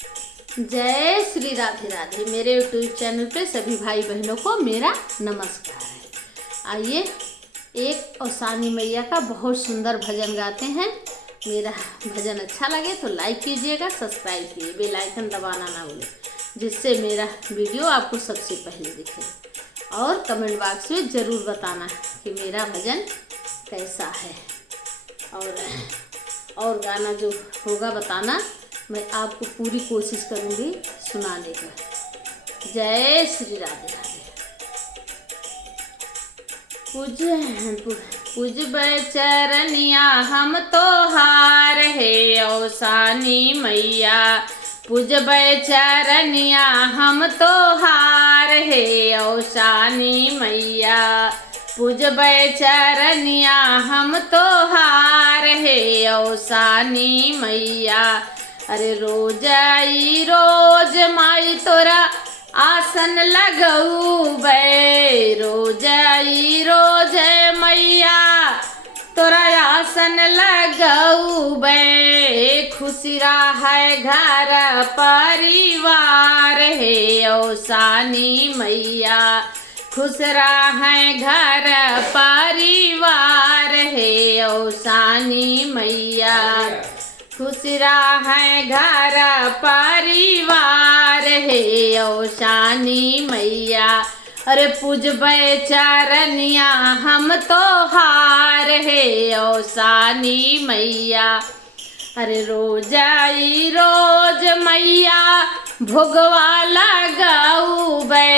जय श्री राधे राधे। मेरे YouTube channel पे सभी भाई बहनों को मेरा नमस्कार है। आइए एक औसानी मैया का बहुत सुंदर भजन गाते हैं। मेरा भजन अच्छा लगे तो लाइक कीजिएगा, सब्सक्राइब कीजिए, बेल आइकन दबाना ना भूलें, जिससे मेरा वीडियो आपको सबसे पहले दिखे। और कमेंट बॉक्स में ज़रूर बताना कि मेरा भजन कैसा है, और गाना जो होगा बताना। मैं आपको पूरी कोशिश करूँगी सुनाने का। जय श्री राधे राधे। पूजबै चरनिया हम तो हार है औसानी मैया। पूजबै चरनिया हम तो हार है औसानी मैया। पूजबै चरनिया हम तो हार है औसानी मैया। अरे रोज आई रोज माई तोरा आसन लगौबै। रोज आई रोज मैया तोरा आसन लगौबै। खुशी है घर परिवार है औसानी मैया। खुश है घर परिवार है औसानी मैया। खुश है घर परिवार है औसानी मैया। अरे पूजबै चरनिया हम तो हार है औसानी मैया। अरे रोज आई रोज मैया भोगवा लगौबै।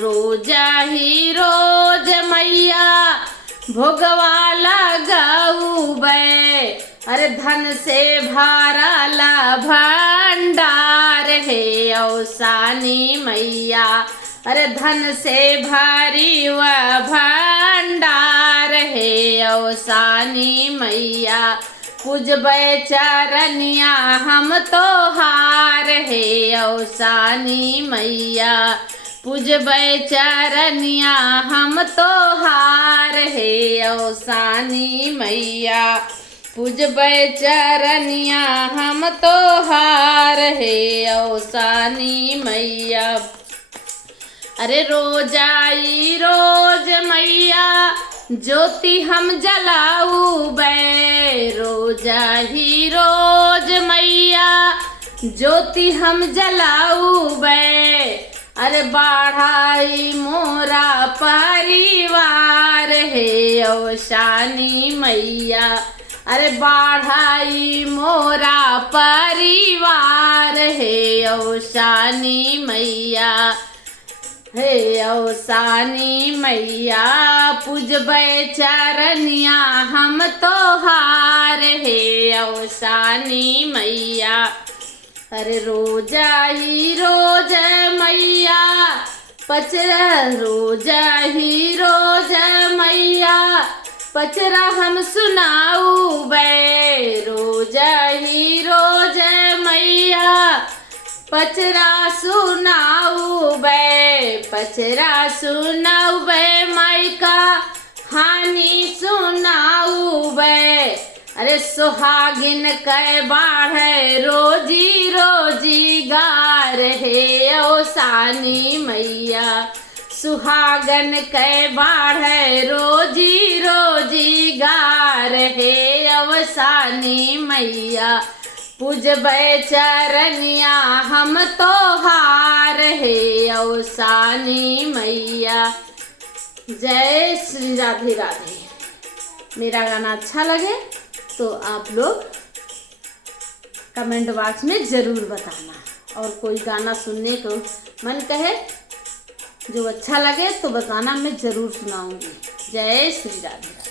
रोज ही रोज मैया भोगवा लगौबै। अरे धन से भरल भंडार है औसानी मैया। अरे धन से भरी व भंडार है औसानी मैया। पूजबै चरनिया हम तो हार है औसानी मैया। पूजबै चरनिया हम तो हार है औसानी मैया। पूजबै चरनिया हम तो हार है औसानी मैया। अरे रोज आई रोज मैया ज्योति हम जलाऊबै। रोज ही रोज मैया ज्योति हम जलाऊबै। अरे बढ़ाई मोरा परिवार है औसानी मैया। अरे बढ़ाई मोरा परिवार है औसानी मैया। हे औसानी मैया पूजबै चरनिया हम तो हार है औसानी मैया। अरे रोज ही रोज मैया पचरा। रोज ही रोज मैया पचरा हम सुनाऊबै। रोज ही रोज मैया पचरा सुनाऊबै। पचरा सुनाऊबै माई का हानि सुनाऊबै। अरे सुहागिन कै बाढ़े रोजी रोजी गार है औसानी मैया। सुहागन कै बाढ़े रोजी रोजी गार है औसानी मैया। पूजबै चरनिया हम तो हार है औसानी मैया। जय श्री राधे राधे। मेरा गाना अच्छा लगे तो आप लोग कमेंट बॉक्स में ज़रूर बताना। और कोई गाना सुनने को मन कहे जो अच्छा लगे तो बताना, मैं ज़रूर सुनाऊंगी। जय श्री राधे।